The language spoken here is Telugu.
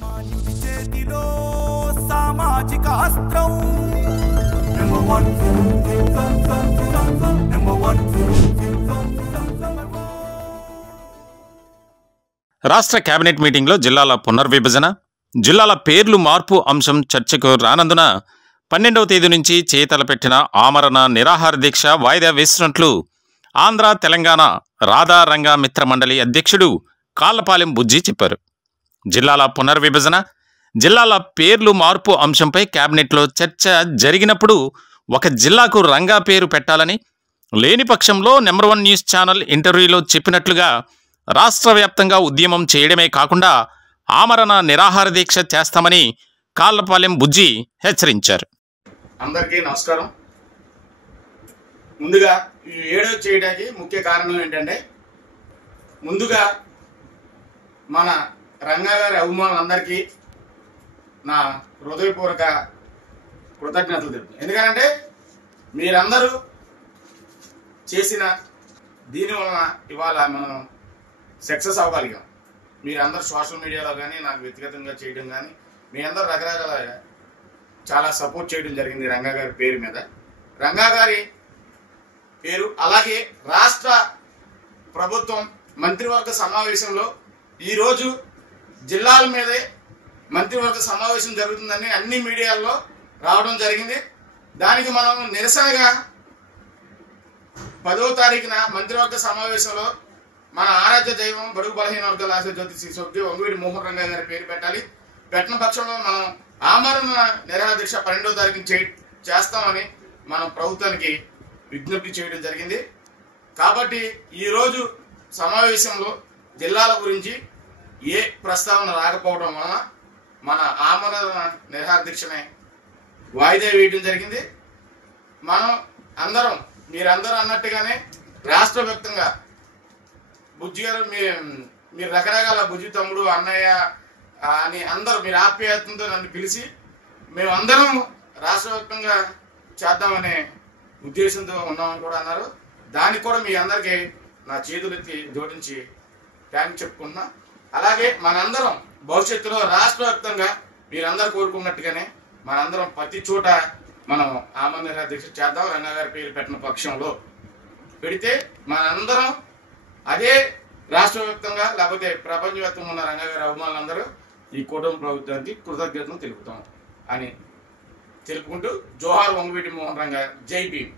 సామాన్యుడి చేతిలో సామాజిక అస్త్రం నెంబర్ 1 రాష్ట్ర కేబినెట్ మీటింగ్లో జిల్లాల పునర్విభజన, జిల్లాల పేర్లు మార్పు అంశం చర్చకు రానందున 12వ తేదీ నుంచి చేతలపెట్టిన ఆమరణ నిరాహార దీక్ష వాయిదా వేసినట్లు ఆంధ్ర తెలంగాణ రాధా రంగా మిత్ర మండలి అధ్యక్షుడు కాళ్లపాలెం బుజ్జి చెప్పారు. జిల్లాల పునర్విభజన, జిల్లాల పేర్లు మార్పు అంశంపై కేబినెట్లో చర్చ జరిగినప్పుడు ఒక జిల్లాకు రంగా పేరు పెట్టాలని, లేని పక్షంలో నెంబర్ 1 న్యూస్ ఛానల్ ఇంటర్వ్యూలో చెప్పినట్లుగా రాష్ట్ర వ్యాప్తంగా ఉద్యమం చేయడమే కాకుండా ఆమరణ నిరాహార దీక్ష చేస్తామని కాళ్లపాలెం బుజ్జి హెచ్చరించారు. అందరికీ నమస్కారం. ముందుగా ఈ వీడియో చేయడానికి ముఖ్య కారణం ఏంటంటే, ముందుగా మన రంగా గారి అభిమానులందరికీ నా హృదయపూర్వక కృతజ్ఞతలు తెలుపుతాను. ఎందుకంటే మీరందరూ చేసిన దీనివలన ఇవాళ మనం సక్సెస్ అవ్వగలిగాం. మీరందరూ సోషల్ మీడియాలో కానీ, నాకు వ్యక్తిగతంగా చేయడం కానీ, మీ అందరూ రకరకాల చాలా సపోర్ట్ చేయడం జరిగింది రంగా గారి పేరు మీద. రంగా గారి పేరు అలాగే రాష్ట్ర ప్రభుత్వం మంత్రివర్గ సమావేశంలో ఈరోజు జిల్లాల మీదే మంత్రివర్గ సమావేశం జరుగుతుందని అన్ని మీడియాల్లో రావడం జరిగింది. దానికి మనం నిరసనగా 10వ తారీఖున మంత్రివర్గ సమావేశంలో మన ఆరాధ్య దైవం బడుగు బలహీన వర్గాల ఆశ జ్యోతి శ్రీ స్వర్గీయ వంగవీటి మోహన్ రంగా గారి పేరు పెట్టాలి. పెట్టిన పక్షంలో మనం ఆమరణ నిరాహార దీక్ష 12వ తారీఖున చేస్తామని మనం ప్రభుత్వానికి విజ్ఞప్తి చేయడం జరిగింది. కాబట్టి ఈరోజు సమావేశంలో జిల్లాల గురించి ఏ ప్రస్తావన రాకపోవడం వలన మన ఆమరణ నిరాహార దీక్షనే వాయిదా వేయడం జరిగింది. మనం అందరం, మీరందరూ అన్నట్టుగానే రాష్ట్ర వ్యాప్తంగా బుజ్జి గారు, మీరు రకరకాల బుజ్జి తమ్ముడు, అన్నయ్య అని అందరూ మీరు ఆప్యాయతతో నన్ను పిలిచి మేమందరం రాష్ట్ర వ్యాప్తంగా చేద్దామనే ఉద్దేశంతో ఉన్నామని కూడా అన్నారు. దానికి కూడా మీ అందరికీ నా చేతులెత్తి జోడించి థ్యాంక్స్ చెప్పుకుంటున్నా. అలాగే మనందరం భవిష్యత్తులో రాష్ట్ర వ్యాప్తంగా మీరందరూ కోరుకున్నట్టుగానే మనందరం ప్రతి చోట మనం ఆమరణ నిరాహార దీక్ష చేద్దాం. రంగా గారి పేరు పెట్టిన పక్షంలో పెడితే మనందరం అదే రాష్ట్ర వ్యాప్తంగా లేకపోతే ప్రపంచవ్యాప్తంగా ఉన్న రంగా గారి అభిమానులందరూ ఈ కూటమి ప్రభుత్వానికి కృతజ్ఞతలు తెలుపుతాం అని తెలుపుకుంటూ జోహార్ వంగవీటి మోహన్ రంగా, జై భీమ్.